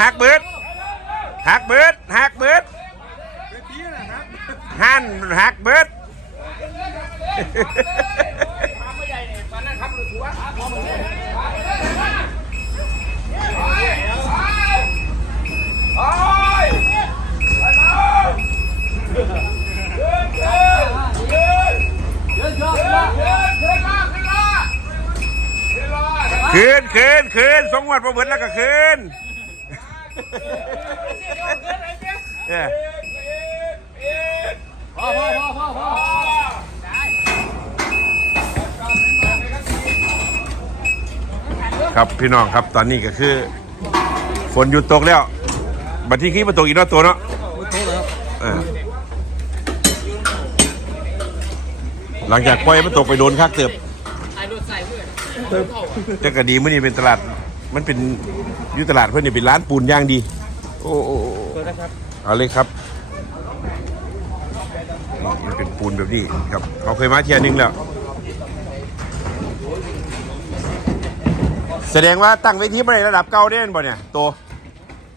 หักเบิดหักเบิดหักเบิดหันหักเบิดคืนคืนคืนสองวันพอเบิดแล้วก็คืน เนี่ยพ่อพ่อพ่อพ่อพ่อครับพี่น้องครับตอนนี้ก็คือ ฝนหยุดตกแล้ว บัดที่ขี้มาตกอีกแล้วตัวเนาะไม่โตแล้วเออหลังจากปล่อยมันตกไปโดนคักเติบไอ้รถใส่เพื่อนแต่ก็ดีมื่อนี้เป็นตลาด มันเป็นอยุตลาดเพื่อนนี่เป็นร้านปูนย่างดี โอ้โอ้โอ้เปิดนะครับเอาเลยครับนี่มันเป็นปูนแบบนี้ครับเขาเคยมาเที่ยวนึงแล้ว แสดงว่าตั้งเวทีบ่ได้ระดับเก่าเด้นบ่เนี่ยโต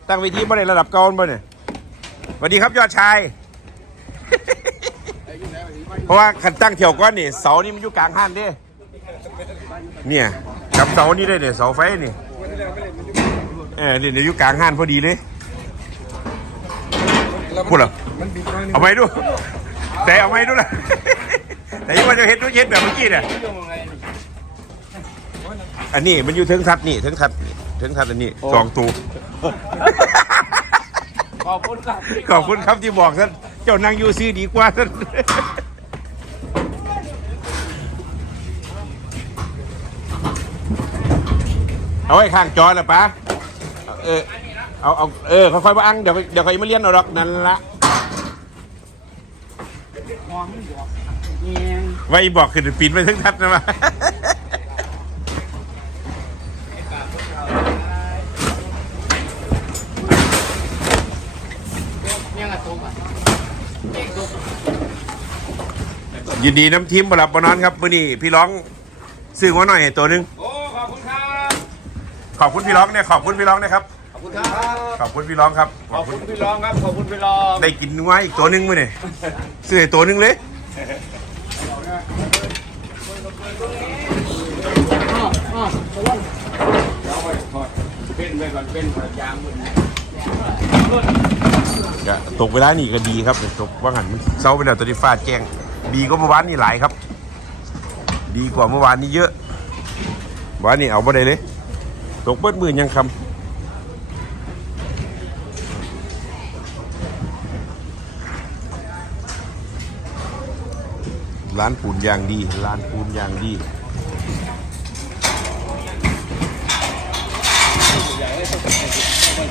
ตั้งเวทีบ่ได้ระดับเก่าบ่เนี่ยสวัสดีครับยอดชาย เพราะว่าขันตั้งเที่ยวก้อนนี่เสานี่มันอยู่กลางห้านเด้เนี่ยจำเสานี่ได้เนี่ยเสาไฟนี่ เออเนี่ยอยู่กลางห้านพอดีเลยพูดเหรอมันบิดน้อยนึงเอาไม้ดูแต่เอาไม้ดูล่ะแต่ยังว่าจะเห็นดูเย็นแบบเมื่อกี้เนี่ยอันนี้มันอยู่ถึงทัดนี่ถึงทัดนี่ถึงทัดอันนี้สองตูขอบคุณครับขอบคุณครับที่บอกท่านเจ้านางยูซีดีกว่าท่านเอาไว้ข้างจอละปะ เออเอาเอาเออค่อยๆมาอังเดี๋ยวเดี๋ยวค่อยมาเลี้ยนเอาดอกนั่นละหอมบอกเนี่ยไว้บอกคือปีนไปทั้งทัดนะมายินดีน้ำทีมบรับบนอนครับมื่อนี้พี่ร้องซื้อมาหน่อยตัวหนึง โอ้ขอบคุณครับ ขอบคุณพี่ร้องเนี่ยขอบคุณพี่ร้องนะครับ ขอบคุณครับขอบคุณพี่ร้องครับขอบคุณพี่รองครับขอบคุณพี่รองได้กินงัวอีกตัวหนึงมื่อนี่ซื้อให้ตัวหนึงเลยเป็นไปก่อนเป็นประจำมือก็ตกเวลานี่ก็ดีครับตกว่างันมันเศร้าไปแล้วตัวนี้ฟ้าแจ้งดีกว่าเมื่อวานนี่หลายครับ ดีกว่าเมื่อวานนี้เยอะเมื่อวานนี่เอาบ่ได้เลย ตกเบิดมือยังคำร้านปูนยางดี ร้านปูนยางดี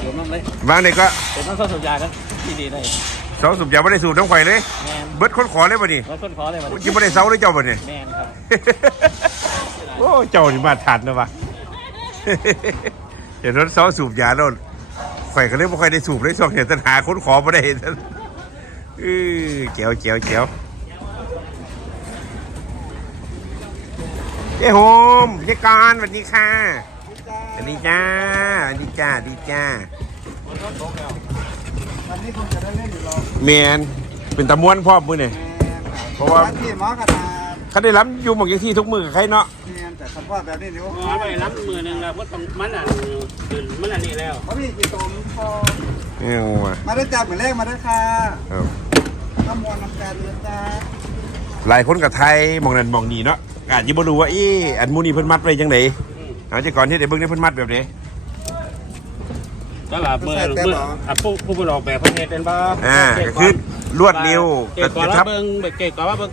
เดี๋ยวน้องเลยบางเด็กก็เดี๋ยวน้องเข้าสัญญากันที่ดีได้เสาสุบยาไม่ได้สูบน้ำไข่เลยแมนเบิดคนขอเลยบ่นี่เราต้นขอเลยมายังไม่ได้เสาเลยเจ้าบ่นี่แมนครับ โอ้ เจ้านี่มาทันนะวะ เห็นรถเสาสูบยาแล้วข่อยก็เลยไม่ค่อยได้สูบเลยช่วงเห็นตันหาคนขอมาได้เห็นเออเจียวเจียวเจียวเจ้โฮมเจ้กอนสวัสดีค่ะสวัสดีจ้าสวัสดีจ้าดีจ้าวันนี้คงจะได้เล่นอยู่รอเมียนเป็นตะม้วนพ่อมือเนี่ยเพราะว่าที่หมอกระทา เขาได้รับอยู่หมอกอย่างที่ทุกมือกับใครเนาะเนียนแต่คำว่าแบบนี้นี่ว่าอ๋อไปรับมือหนึ่งแล้วก็ต้องมันอะตื่นมันอันนี้แล้วเขามีกี่ตมพอเอาว่ะมาได้จับเหมือนเลขมาได้ค่ะครับข้ามวลน้ำการเรียนจ้าหลายคนกับไทยมองนั่นมองนี่เนาะอาจจะบ่รู้ว่าอีอันหมูนี่เพิ่นมัดไว้จังไดเอาจากก่อนที่ได้เบิ่งได้เพิ่นมัดแบบนี้ก็แบบมือมืออะผู้ผู้บริออกแบบประเทศเป็นบ้าอ่าก็คือรวดเร็วเกกก่อนระแล้ชัวบเบิ้งเกก่อนว่าเบิ้ง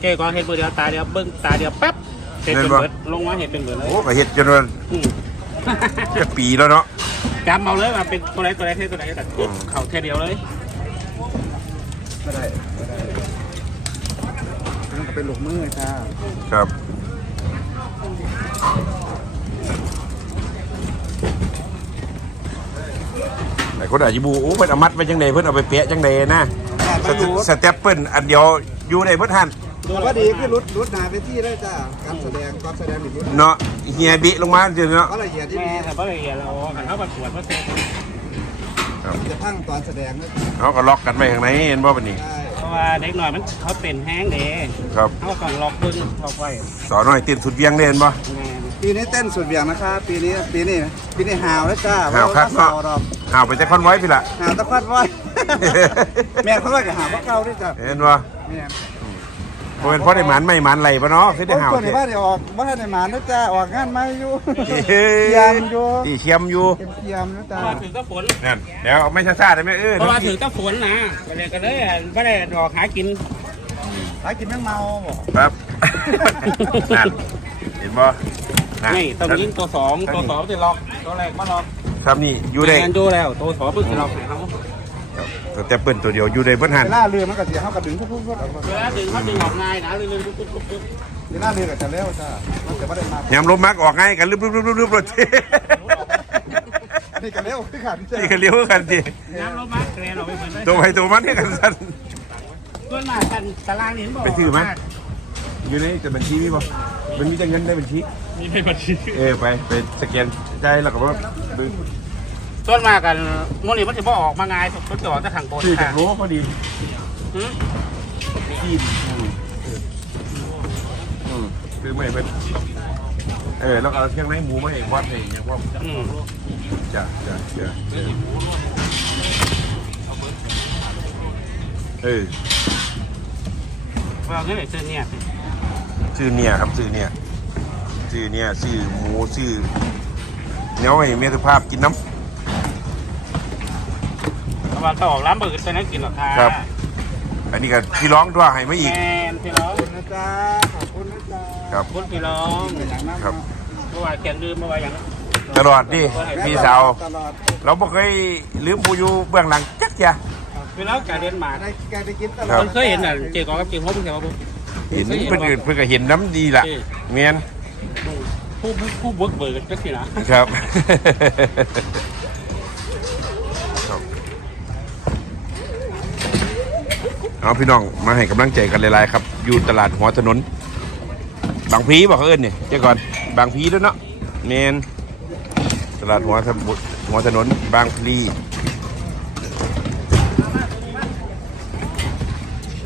เกก่อนเห็นมือเดียวตาเดียวเบิ้งตาเดียวแป๊บเห็นเป็นเบิดลงมาเห็นเป็นเบิดเลยโอ้ก็เฮ็ดจนว่าอืมจะปีแล้วเนาะจำเอาเลยว่าเป็นตัวไหนตัวไหนเท่ตัวไหนแต่กดเข่าเท่เดียวเลยก็ได้ก็ได้มันก็เป็นหลูกมือจ้าครับหลายคนอาจจะบูโอ้เพิ่นเอามัดไว้จังไดเพิ่นเอาไปเปะจังไดนะสเตสเต็ปเปิ้ลอันเดียวอยู่ในเพิ่นหันแต่ ว่าดีคือรุดรุดหนาไปที่ได้จ้าการแสดงการแสดงนี่รุดเนาะเฮียบิลงมาจริงเนาะก็ละเอียดที่แม่นี่แต่ก็เลยเราหันเข้าประกวดว่าเซ็ครับจะพังตอนแสดงนะเขาก็ล็อกกันไว้ข้างในเห็นบ่บัดนี้ใช่เพราะว่าเด็กหน่อยมันเขาเป็นแห้งเด้ครับเขาต้องล็อกเบิ้งล็อกไว้สอนหน่อยติดสุดเวียงเล่นบ่แม่นปีนี้เต้นสุดเบี่ยงนะครับปีนี้ปีนี้ปีนี้หาวแล้วจ้าหาวคักเนาะเนาะดอกหาวไปแต่คอนไว้พี่ละหาวตะควัดไว้แม่เขาว่ากับหาวพวกเก่าด้วยจ้ะเห็นบ่แม่ บ่เป็นเพราะได้หมันไม่หมันไหลบ่เนาะคือได้หาวคนเถที่อะว่าเดี๋ยวออกว่าในหมานะจ้าออกงานไม่อยู่เฮ้ยเทียมอยู่ตีเชียมอยู่เป็นเทียมนะเพจ้าราะว่าถือก็ฝนนั่นเดี๋ยวเอาไม่ซ่าๆได้ไหมเออเพราะว่าถือก็ฝนนะก็เลยก็เลยไม่ได้ดอกหากินหากินแมงเมาบ่ครับนั่นเห็นบ่นั่นนี่ต้องยิงตัวสองตัวสองจะล็อกตัวแรกมาล็อกครับนี่อยู่ได้ แมนดูแล้วตัวสองเพิ่งจะล็อกให้เขา ตัวแต่เปิ้นตัวเดียวอยู่ได้เพิ่นหันเวลาเรือมันก็เสียเขากระดึงพุ่งๆๆออกมาเวลาดึงเขาดึงออกง่ายนะเรื่อยๆปุ๊บปุ๊บปุ๊บเวลาเรือก็จะเร็วจ้ามันจะไม่ได้มาแหมลมมักออกง่ายกันรึบๆๆๆๆรถนี่ก็เร็วขึ้นขันจ้านี่ก็เลี้ยวกันสิน้ำลมมาแกรนออกไปเหมือนเลยตัวไปตัวมันนี่กันสั่นต้นหน้ากันตารางนี่เห็นบอกไปถือไหมอยู่ในแต่บัญชีมีบ่มันมีแต่เงินในบัญชีมีเป็นบัญชีเออไปไปสแกนใจายแล้วก็ว่า ดึงต้นมากันโมนี่มันจะบ่ออกมาง่ายมันจะออกจากทางบนชื่อจากค่ะโลพอดีหืมที่อืมอืมซื้อไม่เป็นเออแล้วก็เอาเครื่องในหมูมาให้วัดให้อย่างว่าอืมจ้ะจ้ะจ้ะเออว่าเงี้ยซื้อเนี่ยชื่อเนี่ยครับชื่อเนี่ยชื่อเนี่ยชื่อหมูชื่อเนี้ยให้เมียสุภาพกินน้ป ระมาณต้องออกร้านเบอร์ไปนั่งกินหรอกค่ะครับำอันนี้ก็พี่ร้องด้วยให้ไม่อีก แมนพี่น้องขอบคุณนะจ้าขอบคุณนะจ้าครับคุณพี่น้องอย่างนั้นครับ เมื่อวานแกงลืมเมื่อวานอย่างนั้นตลอดดิพี่สาว ตลอดเราบ่เคยลืมผู้อยู่เบื้องหลังจักจ้ะพี่น้องการเรียนหมาได้แกไปกินตลครัอบ ดมันเคยเห็นอะเจ๊กอกับเจ๊ฮบเพิ่งเห็นว่าผม เห็นเพื่อนอื่นเพื่อนก็เห็นน้ำดีล่ะเมียนผู้ผู้ผู้เบิกเบิกกันก็สินะครับครับ เอาพี่น้องมาให้กำลังใจกันหลายๆครับ อยู่ตลาดหัวถนน บางพีบอกเขาเอิ้นเนี่ยเจ้าก่อน บางพีด้วยเนาะเมนตลาดหัวถนนหัวถนนบางพลี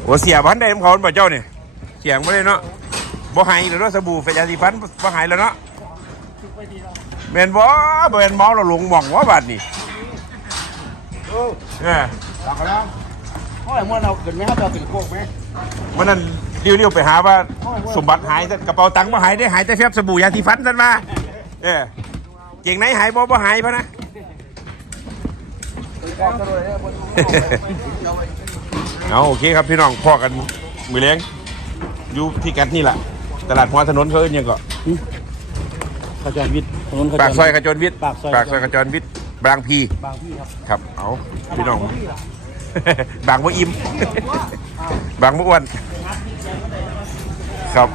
โอ้เสียพันได้ของเขาบ่เจ้าเนี่ยเสียงไม่ได้เนาะบ่หายแล้วเนาะสบู่เฟยาสีฟันบ่หายแล้วเนาะแมนบ่บ่แมนเมาเราหลงหม่องว่าบาดนี่โอ้เออตักแล้ว เท่าไหร่เมื่อเราขึ้นไหมครับเราถึงโคกไหมมันนั่นเรียวๆไปหาว่าสมบัติหายแต่กระเป๋าตังค์บ่หายได้หายแต่แฟบสบู่ยาสีฟันซั่นมาเออเก่งไหนหายบ่บ่หายพะนะบอกกันเลยบนเอาโอเคครับพี่น้องพ่อกันมือเลี้ยงอยู่ที่กัดนี่แหละตลาดหัวถนนเขาเอิ้นหยังก็ขจรวิทย์ถนนขจรปากซอยขจรวิทย์ปากซอยปากซอยขจรวิทย์บางพีบางพี่ครับครับเอาพี่น้อง บางบ่อิ่มบางบ่อ้วนครับ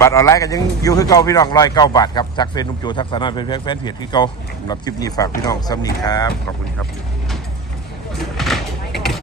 บัตรออนไลน์กันยังอยู่คือเก่าพี่น้องร้อยเก้าบาทครับทักเฟซนุ่มโจทักษะน้อยเป็นแฟนเพจคือเก่าสำหรับคลิปนี้ฝากพี่น้องซ้ำนี้ครับ ขอบคุณครับ